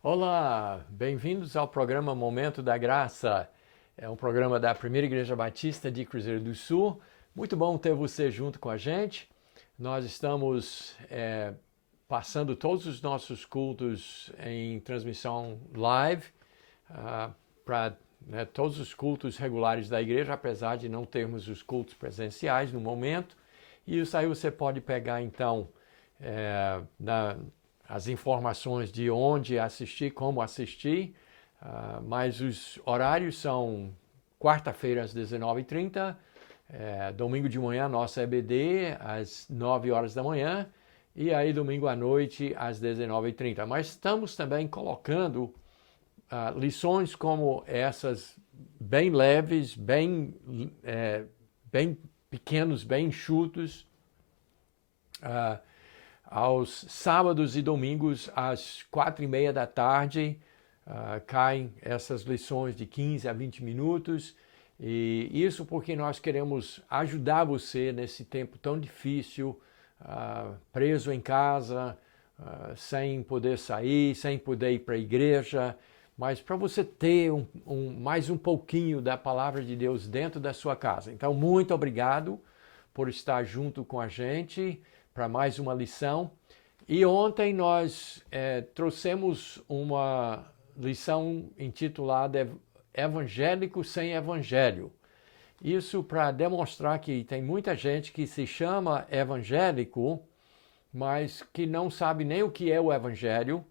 Olá, bem-vindos ao programa Momento da Graça. É um programa da Primeira Igreja Batista de Cruzeiro do Sul. Muito bom ter você junto com a gente. Nós estamos passando todos os nossos cultos em transmissão live para todos os cultos regulares da igreja, apesar de não termos os cultos presenciais no momento. E isso aí você pode pegar então as informações de onde assistir, como assistir, mas os horários são quarta-feira às 19h30, domingo de manhã nossa EBD às 9 horas da manhã e aí domingo à noite às 19h30. Mas estamos também colocando lições como essas, bem leves, bem pequenos, bem enxutos, aos sábados e domingos, às 4h30 da tarde, caem essas lições de 15 a 20 minutos. E isso porque nós queremos ajudar você nesse tempo tão difícil, preso em casa, sem poder sair, sem poder ir para a igreja, mas para você ter mais um pouquinho da palavra de Deus dentro da sua casa. Então, muito obrigado por estar junto com a gente para mais uma lição. E ontem nós trouxemos uma lição intitulada Evangélico sem Evangelho. Isso para demonstrar que tem muita gente que se chama evangélico, mas que não sabe nem o que é o Evangelho.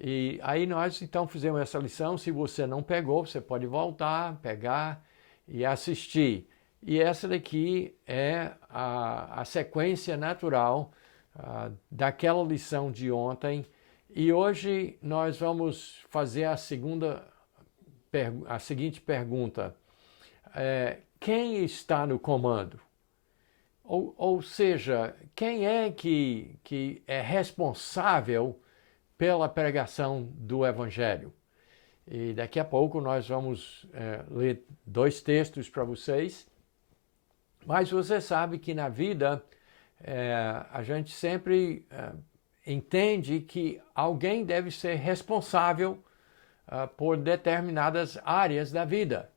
E aí nós então fizemos essa lição. Se você não pegou, você pode voltar, pegar e assistir. E essa daqui é a sequência natural daquela lição de ontem. E hoje nós vamos fazer a seguinte pergunta. Quem está no comando? Ou seja, quem é que é responsável pela pregação do Evangelho? E daqui a pouco nós vamos ler dois textos para vocês. Mas você sabe que na vida a gente sempre entende que alguém deve ser responsável por determinadas áreas da vida.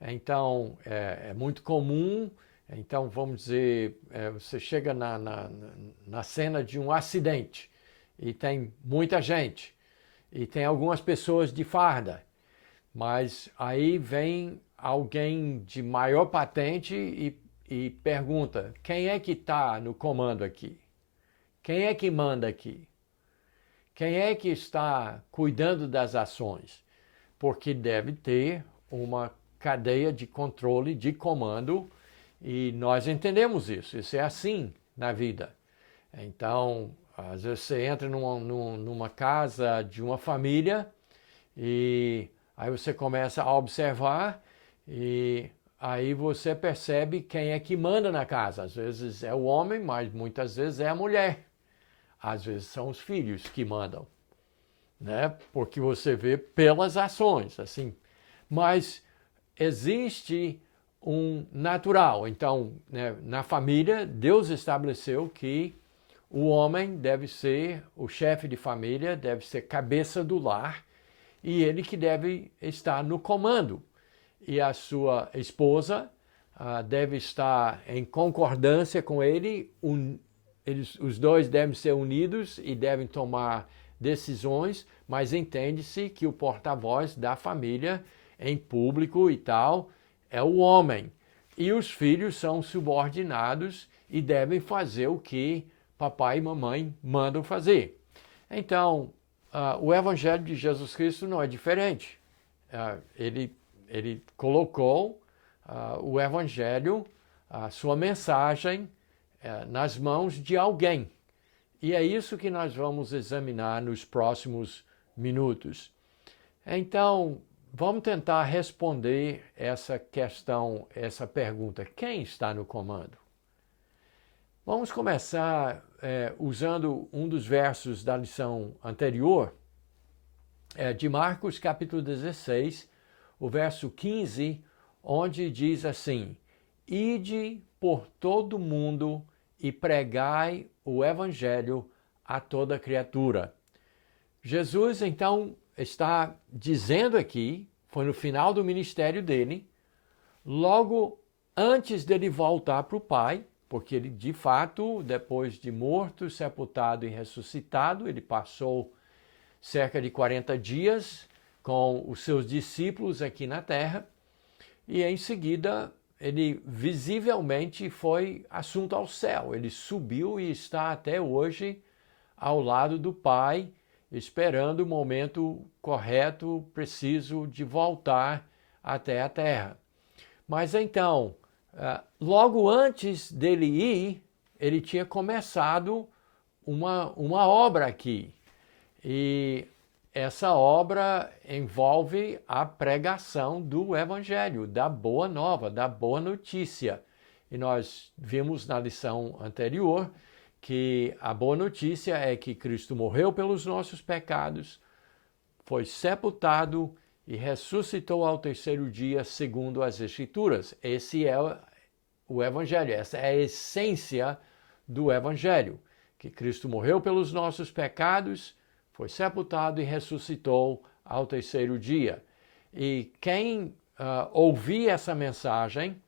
Então, é muito comum, então vamos dizer, você chega na cena de um acidente e tem muita gente, e tem algumas pessoas de farda, mas aí vem alguém de maior patente e pergunta, quem é que está no comando aqui? Quem é que manda aqui? Quem é que está cuidando das ações? Porque deve ter uma cadeia de controle, de comando, e nós entendemos isso. Isso é assim na vida. Então, às vezes você entra numa casa de uma família e aí você começa a observar e aí você percebe quem é que manda na casa. Às vezes é o homem, mas muitas vezes é a mulher. Às vezes são os filhos que mandam, né? Porque você vê pelas ações, assim. Mas existe um natural. Então, né, na família, Deus estabeleceu que o homem deve ser o chefe de família, deve ser cabeça do lar, e ele que deve estar no comando. E a sua esposa deve estar em concordância com ele, os dois devem ser unidos e devem tomar decisões, mas entende-se que o porta-voz da família em público e tal é o homem. E os filhos são subordinados e devem fazer o que papai e mamãe mandam fazer. Então, o Evangelho de Jesus Cristo não é diferente. Ele colocou o Evangelho, a sua mensagem, nas mãos de alguém. E é isso que nós vamos examinar nos próximos minutos. Então, vamos tentar responder essa questão, essa pergunta. Quem está no comando? Vamos começar usando um dos versos da lição anterior, de Marcos capítulo 16, o verso 15, onde diz assim: Ide por todo mundo e pregai o evangelho a toda criatura. Jesus, então, está dizendo aqui, foi no final do ministério dele, logo antes dele voltar para o Pai, porque ele, de fato, depois de morto, sepultado e ressuscitado, ele passou cerca de 40 dias com os seus discípulos aqui na terra, e em seguida ele visivelmente foi assunto ao céu. Ele subiu e está até hoje ao lado do Pai, esperando o momento correto, preciso de voltar até a terra. Mas então, logo antes dele ir, ele tinha começado uma obra aqui. E essa obra envolve a pregação do Evangelho, da boa nova, da boa notícia. E nós vimos na lição anterior que a boa notícia é que Cristo morreu pelos nossos pecados, foi sepultado e ressuscitou ao terceiro dia, segundo as Escrituras. Esse é o Evangelho, essa é a essência do Evangelho, que Cristo morreu pelos nossos pecados, foi sepultado e ressuscitou ao terceiro dia. E quem ouvir essa mensagem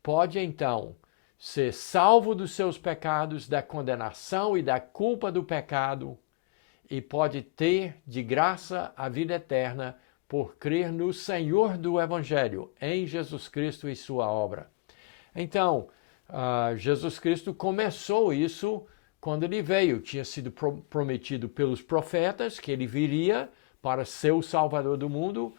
pode então ser salvo dos seus pecados, da condenação e da culpa do pecado, e pode ter de graça a vida eterna por crer no Senhor do Evangelho, em Jesus Cristo e sua obra. Então, Jesus Cristo começou isso quando ele veio. Tinha sido prometido pelos profetas que ele viria para ser o Salvador do mundo.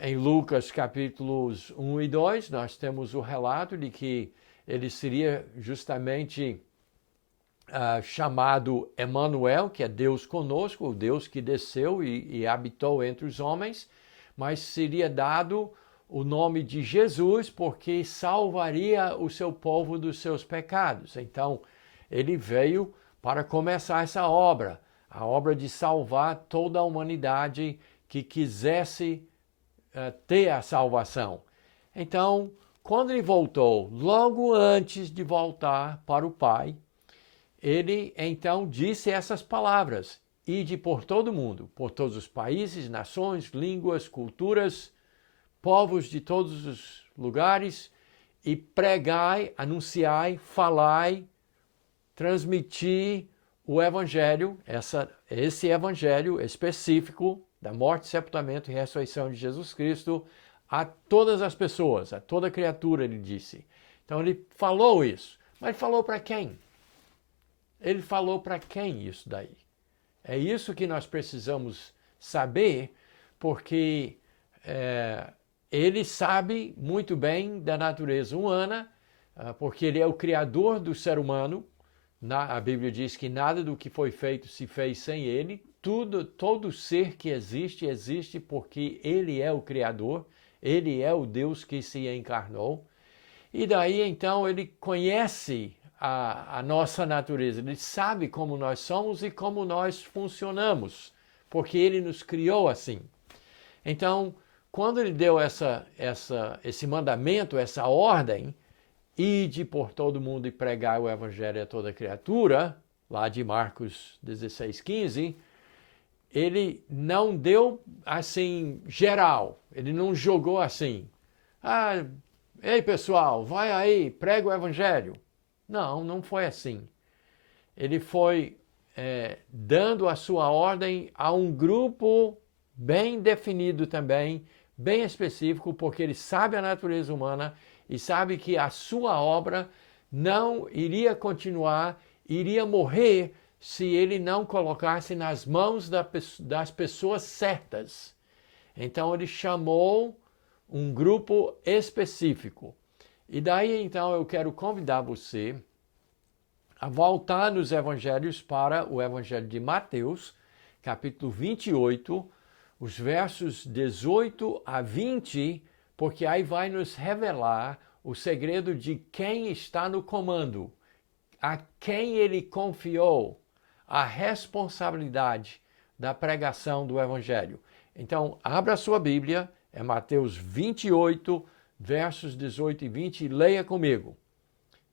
Em Lucas capítulos 1 e 2, nós temos o relato de que ele seria justamente chamado Emanuel, que é Deus conosco, o Deus que desceu e habitou entre os homens, mas seria dado o nome de Jesus porque salvaria o seu povo dos seus pecados. Então, ele veio para começar essa obra, a obra de salvar toda a humanidade que quisesse ter a salvação. Então, quando ele voltou, logo antes de voltar para o Pai, ele então disse essas palavras: ide por todo o mundo, por todos os países, nações, línguas, culturas, povos de todos os lugares, e pregai, anunciai, falai, transmitir o Evangelho, esse Evangelho específico da morte, sepultamento e ressurreição de Jesus Cristo a todas as pessoas, a toda criatura, ele disse. Então ele falou isso. Mas ele falou para quem? Ele falou para quem isso daí? É isso que nós precisamos saber, porque ele sabe muito bem da natureza humana, porque ele é o criador do ser humano. A Bíblia diz que nada do que foi feito se fez sem ele. Todo ser que existe, existe porque ele é o criador, ele é o Deus que se encarnou. E daí então ele conhece a nossa natureza, ele sabe como nós somos e como nós funcionamos, porque ele nos criou assim. Então, quando ele deu esse mandamento, essa ordem, ide por todo mundo e pregai o Evangelho a toda criatura, lá de Marcos 16:15, ele não deu assim geral, ele não jogou assim: ei pessoal, vai aí, prega o Evangelho. Não foi assim. Ele foi dando a sua ordem a um grupo bem definido também, bem específico, porque ele sabe a natureza humana e sabe que a sua obra não iria continuar, iria morrer se ele não colocasse nas mãos das pessoas certas. Então ele chamou um grupo específico. E daí então eu quero convidar você a voltar nos evangelhos para o Evangelho de Mateus, capítulo 28, os versos 18 a 20, porque aí vai nos revelar o segredo de quem está no comando, a quem ele confiou a responsabilidade da pregação do Evangelho. Então, abra a sua Bíblia, é Mateus 28, versos 18 e 20, e leia comigo.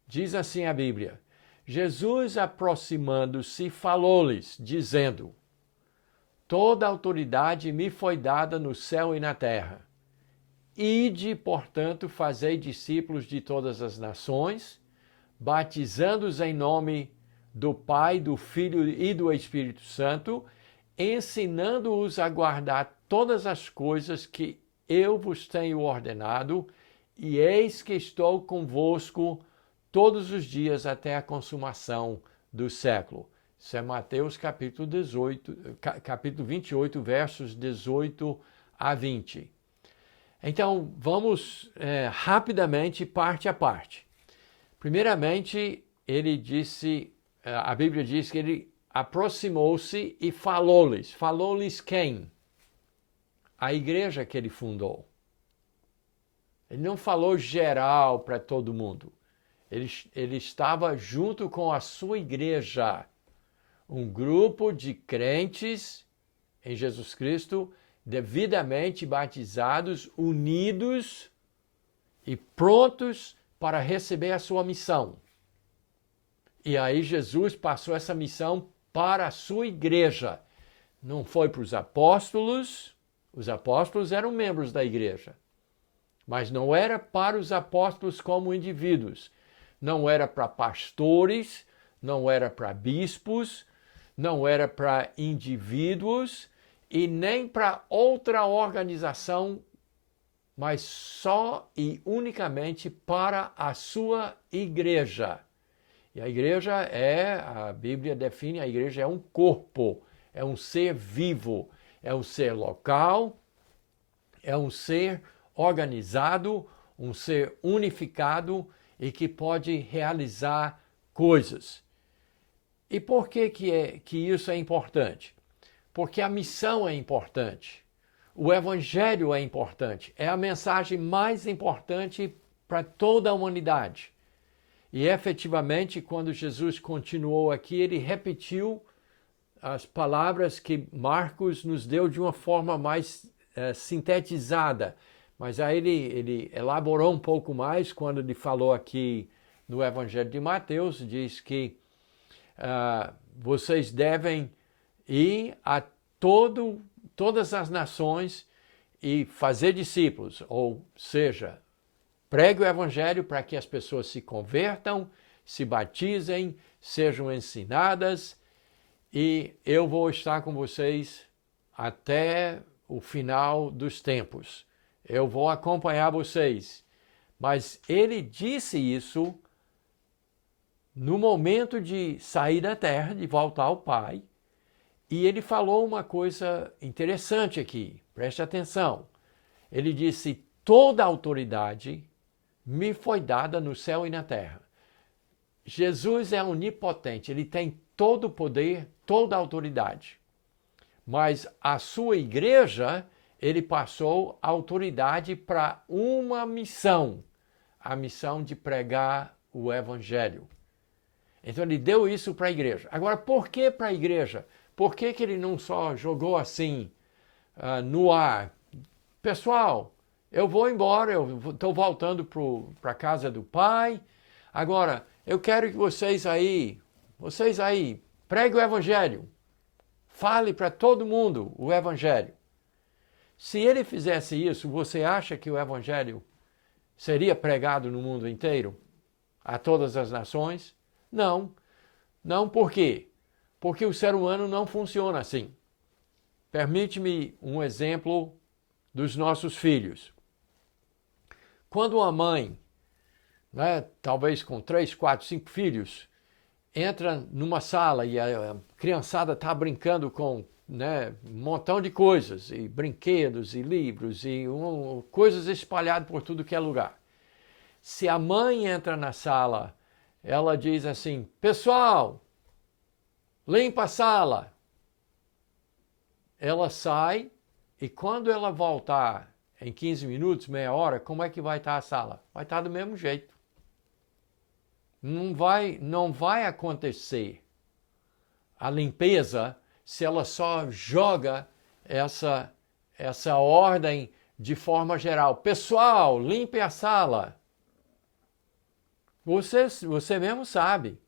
Diz assim a Bíblia: Jesus, aproximando-se, falou-lhes, dizendo: toda autoridade me foi dada no céu e na terra. Ide, portanto, fazei discípulos de todas as nações, batizando-os em nome do Pai, do Filho e do Espírito Santo, ensinando-os a guardar todas as coisas que eu vos tenho ordenado, e eis que estou convosco todos os dias até a consumação do século. Isso é Mateus capítulo 28, versos 18 a 20. Então, vamos rapidamente, parte a parte. Primeiramente, a Bíblia diz que ele aproximou-se e falou-lhes. Falou-lhes quem? A igreja que ele fundou. Ele não falou geral para todo mundo. Ele estava junto com a sua igreja, um grupo de crentes em Jesus Cristo, devidamente batizados, unidos e prontos para receber a sua missão. E aí Jesus passou essa missão para a sua igreja. Não foi para os apóstolos eram membros da igreja, mas não era para os apóstolos como indivíduos, não era para pastores, não era para bispos, não era para indivíduos e nem para outra organização, mas só e unicamente para a sua igreja. E a igreja a Bíblia define, a igreja é um corpo, é um ser vivo, é um ser local, é um ser organizado, um ser unificado e que pode realizar coisas. E por que isso é importante? Porque a missão é importante, o evangelho é importante, é a mensagem mais importante para toda a humanidade. E efetivamente, quando Jesus continuou aqui, ele repetiu as palavras que Marcos nos deu de uma forma mais sintetizada. Mas aí ele elaborou um pouco mais quando ele falou aqui no Evangelho de Mateus, diz que vocês devem ir a todas as nações e fazer discípulos, ou seja, pregue o Evangelho para que as pessoas se convertam, se batizem, sejam ensinadas, e eu vou estar com vocês até o final dos tempos. Eu vou acompanhar vocês. Mas ele disse isso no momento de sair da terra, de voltar ao Pai, e ele falou uma coisa interessante aqui, preste atenção. Ele disse: toda a autoridade me foi dada no céu e na terra. Jesus é onipotente, ele tem todo o poder, toda a autoridade. Mas a sua igreja, ele passou a autoridade para uma missão, a missão de pregar o evangelho. Então ele deu isso para a igreja. Agora, por que para a igreja? Por que ele não só jogou assim no ar? Pessoal, eu vou embora, eu estou voltando para a casa do Pai. Agora, eu quero que vocês aí, preguem o evangelho. Fale para todo mundo o evangelho. Se ele fizesse isso, você acha que o evangelho seria pregado no mundo inteiro? A todas as nações? Não. Não, por quê? Porque o ser humano não funciona assim. Permite-me um exemplo dos nossos filhos. Quando uma mãe, talvez com 3, 4, 5 filhos, entra numa sala e a criançada está brincando com um montão de coisas, e brinquedos, e livros, e coisas espalhadas por tudo que é lugar. Se a mãe entra na sala, ela diz assim: pessoal, limpa a sala. Ela sai e quando ela voltar em 15 minutos, meia hora, como é que vai estar a sala? Vai estar do mesmo jeito. Não vai acontecer a limpeza se ela só joga essa ordem de forma geral. Pessoal, limpe a sala. Você mesmo sabe.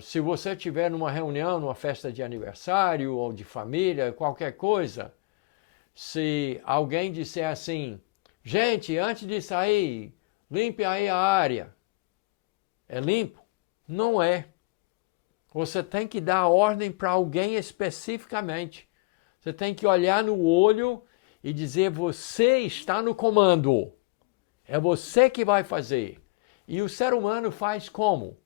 Se você estiver numa reunião, numa festa de aniversário ou de família, qualquer coisa, se alguém disser assim, gente, antes de sair, limpe aí a área. É limpo? Não é. Você tem que dar ordem para alguém especificamente. Você tem que olhar no olho e dizer, você está no comando. É você que vai fazer. E o ser humano faz como?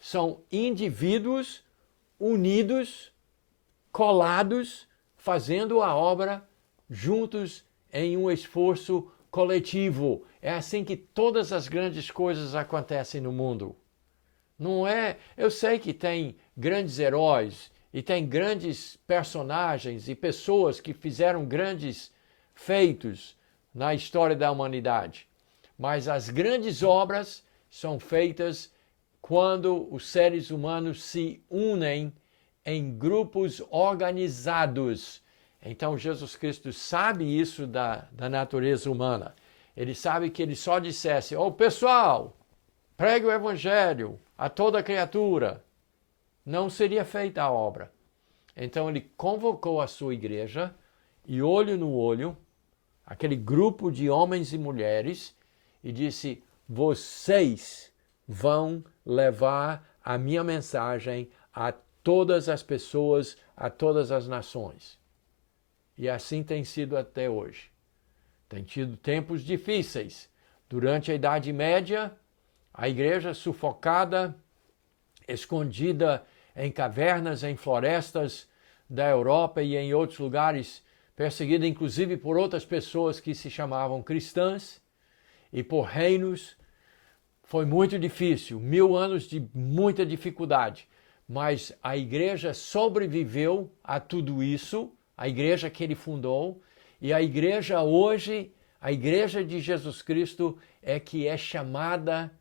São indivíduos unidos, colados, fazendo a obra juntos em um esforço coletivo. É assim que todas as grandes coisas acontecem no mundo. Não é? Eu sei que tem grandes heróis e tem grandes personagens e pessoas que fizeram grandes feitos na história da humanidade. Mas as grandes obras são feitas quando os seres humanos se unem em grupos organizados. Então Jesus Cristo sabe isso da natureza humana. Ele sabe que ele só dissesse, pessoal, pregue o evangelho a toda criatura, não seria feita a obra. Então ele convocou a sua igreja e olho no olho, aquele grupo de homens e mulheres, e disse, vocês vão levar a minha mensagem a todas as pessoas, a todas as nações. E assim tem sido até hoje. Tem tido tempos difíceis. Durante a Idade Média, a igreja sufocada, escondida em cavernas, em florestas da Europa e em outros lugares, perseguida inclusive por outras pessoas que se chamavam cristãs e por reinos. Foi muito difícil, 1000 anos de muita dificuldade, mas a igreja sobreviveu a tudo isso, a igreja que ele fundou, e a igreja hoje, a igreja de Jesus Cristo é que é chamada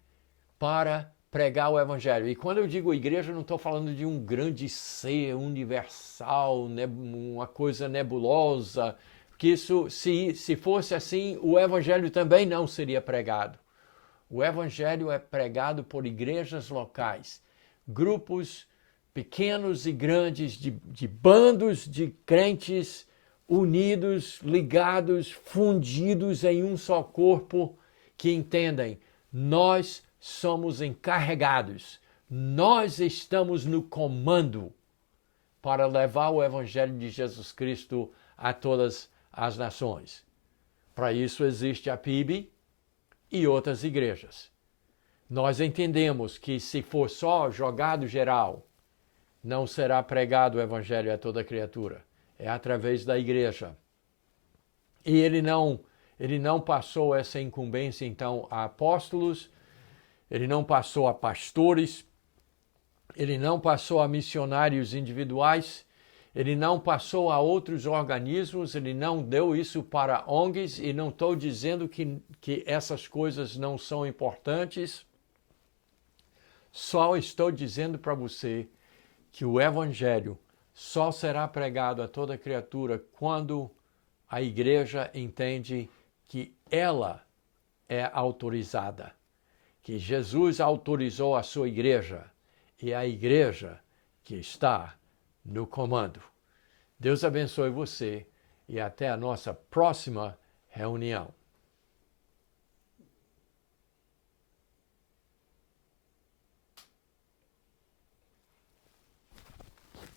para pregar o evangelho. E quando eu digo igreja, eu não estou falando de um grande ser universal, uma coisa nebulosa, porque isso, se fosse assim, o evangelho também não seria pregado. O evangelho é pregado por igrejas locais, grupos pequenos e grandes, de bandos de crentes unidos, ligados, fundidos em um só corpo, que entendem, nós somos encarregados, nós estamos no comando para levar o evangelho de Jesus Cristo a todas as nações. Para isso existe a PIB e outras igrejas. Nós entendemos que se for só jogado geral, não será pregado o evangelho a toda criatura. É através da igreja. E ele não passou essa incumbência, então, a apóstolos, ele não passou a pastores, ele não passou a missionários individuais, ele não passou a outros organismos, ele não deu isso para ONGs, e não estou dizendo que essas coisas não são importantes, só estou dizendo para você que o evangelho só será pregado a toda criatura quando a igreja entende que ela é autorizada, que Jesus autorizou a sua igreja e a igreja que está no comando. Deus abençoe você e até a nossa próxima reunião.